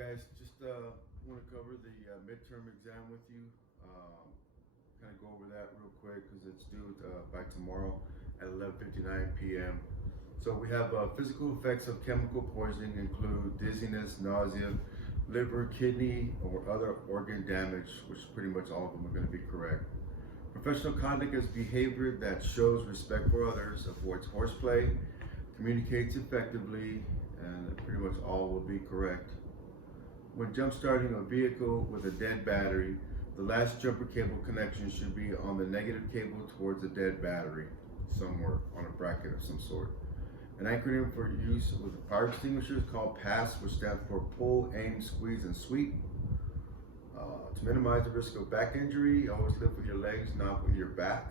Guys, just want to cover the midterm exam with you. Kind of go over that real quick because it's due by tomorrow at 11:59 p.m. So we have physical effects of chemical poisoning include dizziness, nausea, liver, kidney, or other organ damage, which pretty much all of them are going to be correct. Professional conduct is behavior that shows respect for others, avoids horseplay, communicates effectively, and pretty much all will be correct. When jump starting a vehicle with a dead battery, the last jumper cable connection should be on the negative cable towards the dead battery, somewhere on a bracket of some sort. An acronym for use with fire extinguishers called PASS, which stands for pull, aim, squeeze, and sweep. To minimize the risk of back injury, always lift with your legs, not with your back.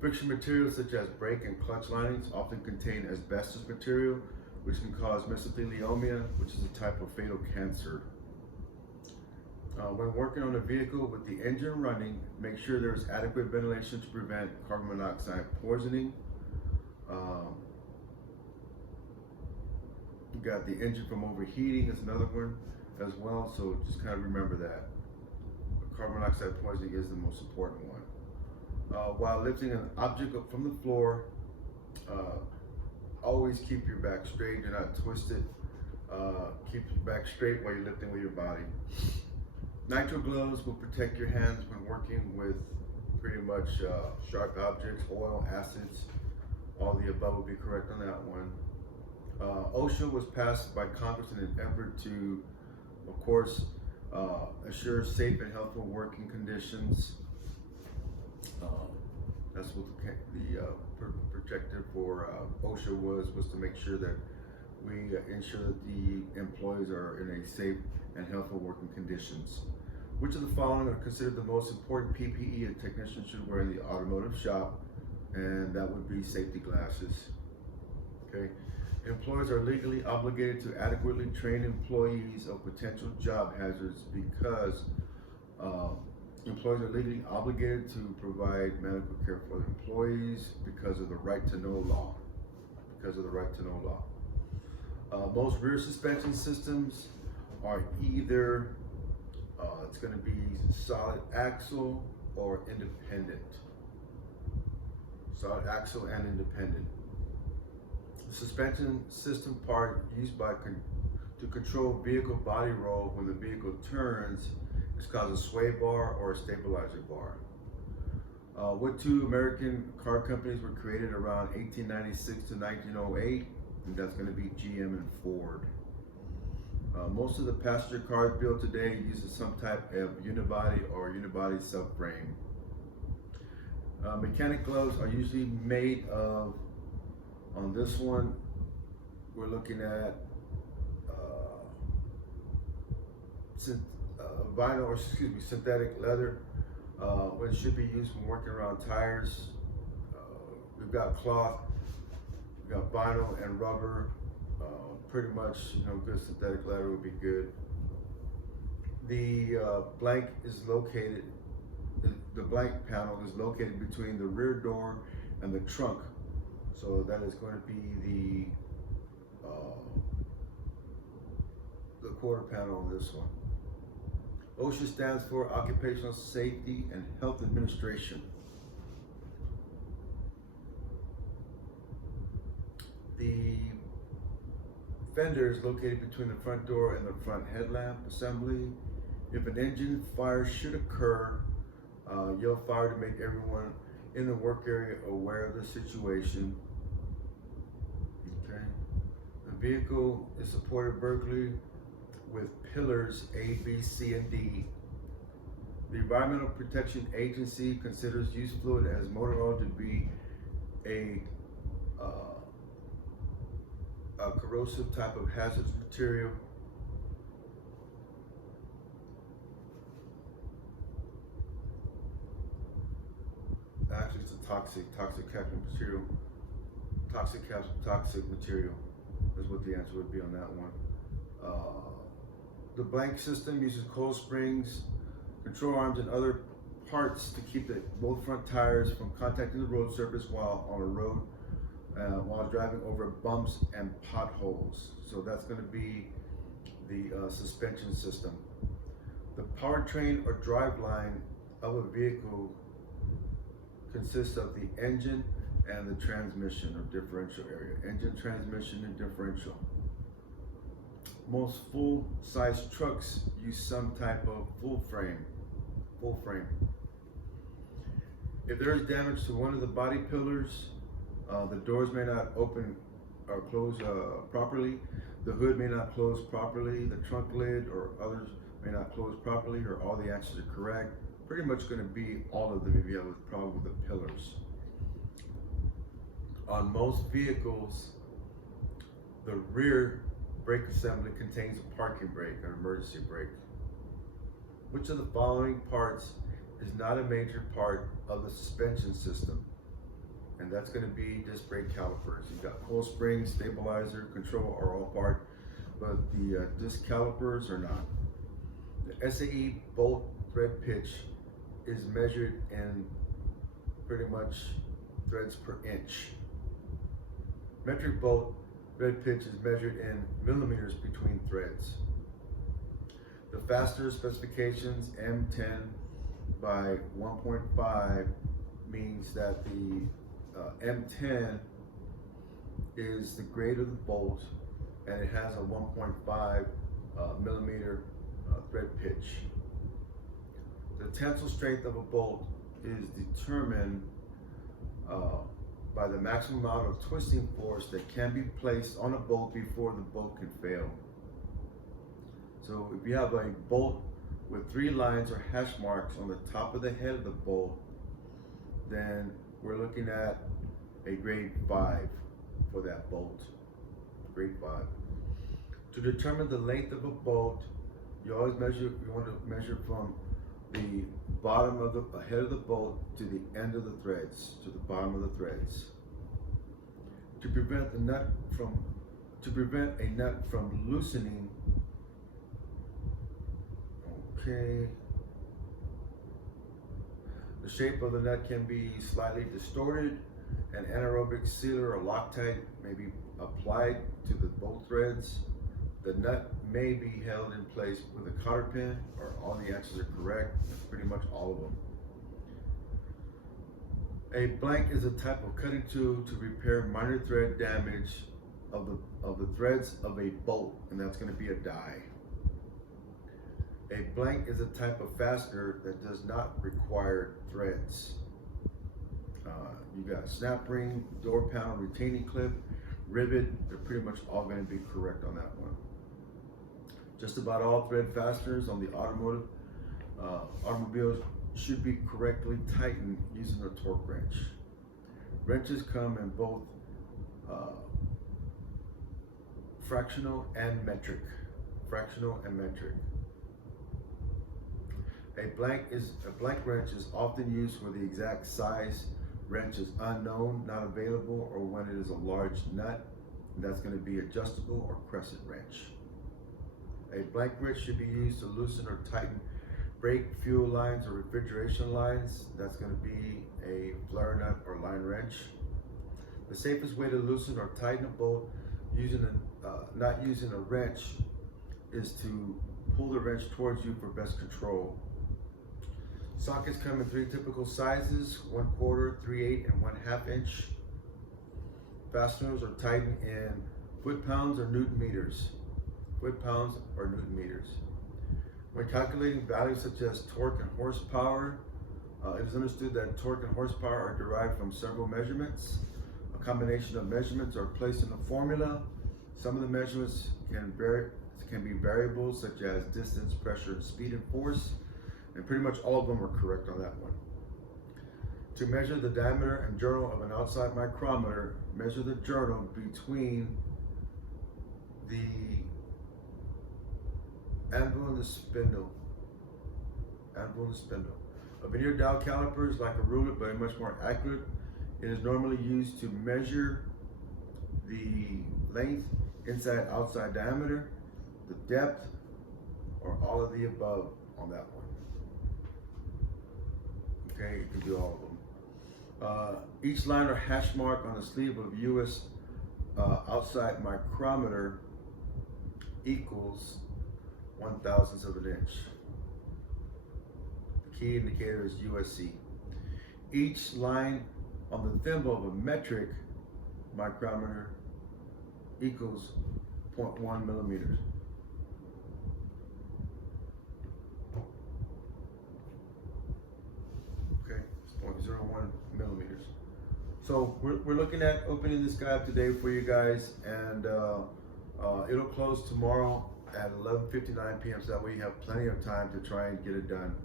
Friction materials such as brake and clutch linings often contain asbestos material, which can cause mesothelioma, which is a type of fatal cancer. When working on a vehicle with the engine running, make sure there is adequate ventilation to prevent carbon monoxide poisoning. You got the engine from overheating is another one as well, so just kind of remember that. Carbon monoxide poisoning is the most important one. While lifting an object up from the floor, always keep your back straight. Do not twist it. Keep your back straight while you're lifting with your body. Nitro gloves will protect your hands when working with pretty much sharp objects, oil, acids. All the above will be correct on that one. OSHA was passed by Congress in an effort to, of course, assure safe and healthful working conditions. That's what the projective for OSHA was to make sure that we ensure that the employees are in a safe and healthful working conditions. Which of the following are considered the most important PPE a technician should wear in the automotive shop? And that would be safety glasses. Okay. Employers are legally obligated to adequately train employees of potential job hazards because employers are legally obligated to provide medical care for their employees because of the right to know law. Because of the right to know law. Most rear suspension systems are either it's going to be solid axle or independent. Solid axle and independent. The suspension system part used to control vehicle body roll when the vehicle turns is called a sway bar or a stabilizer bar. What two American car companies were created around 1896 to 1908? And that's going to be GM and Ford. Most of the passenger cars built today uses some type of unibody or unibody subframe. Mechanic gloves are usually made of, on this one, we're looking at vinyl, or excuse me, synthetic leather, which should be used when working around tires. We've got cloth, we've got vinyl and rubber. Pretty much, good synthetic leather would be good. The blank is located, the blank panel is located between the rear door and the trunk. So that is going to be the quarter panel on this one. OSHA stands for Occupational Safety and Health Administration. The fender is located between the front door and the front headlamp assembly. If an engine fire should occur, yell fire to make everyone in the work area aware of the situation. Okay. The vehicle is supported vertically with pillars A, B, C, and D. The Environmental Protection Agency considers used fluid as motor oil to be a corrosive type of hazardous material. Actually, it's a toxic material. Toxic material is what the answer would be on that one. The blank system uses coil springs, control arms, and other parts to keep both front tires from contacting the road surface while on a road, while driving over bumps and potholes. So that's going to be the suspension system. The powertrain or driveline of a vehicle consists of the engine and the transmission or differential area. Engine, transmission, and differential. Most full-size trucks use some type of full frame. If there is damage to one of the body pillars, the doors may not open or close properly, the hood may not close properly, the trunk lid or others may not close properly, or all the axles are correct. Pretty much going to be all of them if you have a problem with the pillars. On most vehicles, the rear brake assembly contains a parking brake, an emergency brake. Which of the following parts is not a major part of the suspension system? And that's going to be disc brake calipers. You've got coil springs, stabilizer, control are all part, but the disc calipers are not. The SAE bolt thread pitch is measured in pretty much threads per inch. Metric bolt thread pitch is measured in millimeters between threads. The fastener specifications M10 by 1.5 means that the M10 is the grade of the bolt, and it has a 1.5 millimeter thread pitch. The tensile strength of a bolt is determined by the maximum amount of twisting force that can be placed on a bolt before the bolt can fail. So if you have a bolt with 3 lines or hash marks on the top of the head of the bolt, then we're looking at a grade 5 for that bolt, grade 5. To determine the length of a bolt, you want to measure from the bottom of the head of the bolt to the end of the threads, to the bottom of the threads. To prevent a nut from loosening, okay, the shape of the nut can be slightly distorted. An anaerobic sealer or Loctite may be applied to the bolt threads. The nut may be held in place with a cotter pin, or all the axes are correct, pretty much all of them. A blank is a type of cutting tool to repair minor thread damage of the threads of a bolt, and that's going to be a die. A blank is a type of fastener that does not require threads. You got snap ring, door panel, retaining clip, rivet. They're pretty much all going to be correct on that one. Just about all thread fasteners on the automobiles should be correctly tightened using a torque wrench. Wrenches come in both fractional and metric. A blank wrench is often used where the exact size wrench is unknown, not available, or when it is a large nut. That's going to be adjustable or crescent wrench. A blank wrench should be used to loosen or tighten brake, fuel lines, or refrigeration lines. That's going to be a flare nut or line wrench. The safest way to loosen or tighten a bolt not using a wrench is to pull the wrench towards you for best control. Sockets come in 3 typical sizes: 1/4, 3/8, and 1/2 inch. Fasteners are tightened in foot-pounds or Newton meters. When calculating values such as torque and horsepower, it is understood that torque and horsepower are derived from several measurements. A combination of measurements are placed in the formula. Some of the measurements can be variables such as distance, pressure, speed, and force, and pretty much all of them are correct on that one. To measure the diameter and journal of an outside micrometer, measure the journal between the anvil and the spindle. A veneer dial caliper is like a ruler, but much more accurate. It is normally used to measure the length, inside-outside diameter, the depth, or all of the above on that one. Okay, you can do all of them. Each line or hash mark on the sleeve of US outside micrometer equals 1/1000th of an inch. The key indicator is USC. Each line on the thimble of a metric micrometer equals 0.1 millimeters. Okay, it's 0.01 millimeters. So we're looking at opening this guy up today for you guys, and it'll close tomorrow at 11:59 p.m. so that way you have plenty of time to try and get it done.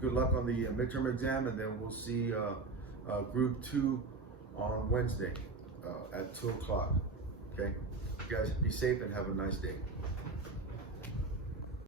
Good luck on the midterm exam, and then we'll see group 2 on Wednesday at 2 o'clock. Okay, you guys be safe and have a nice day.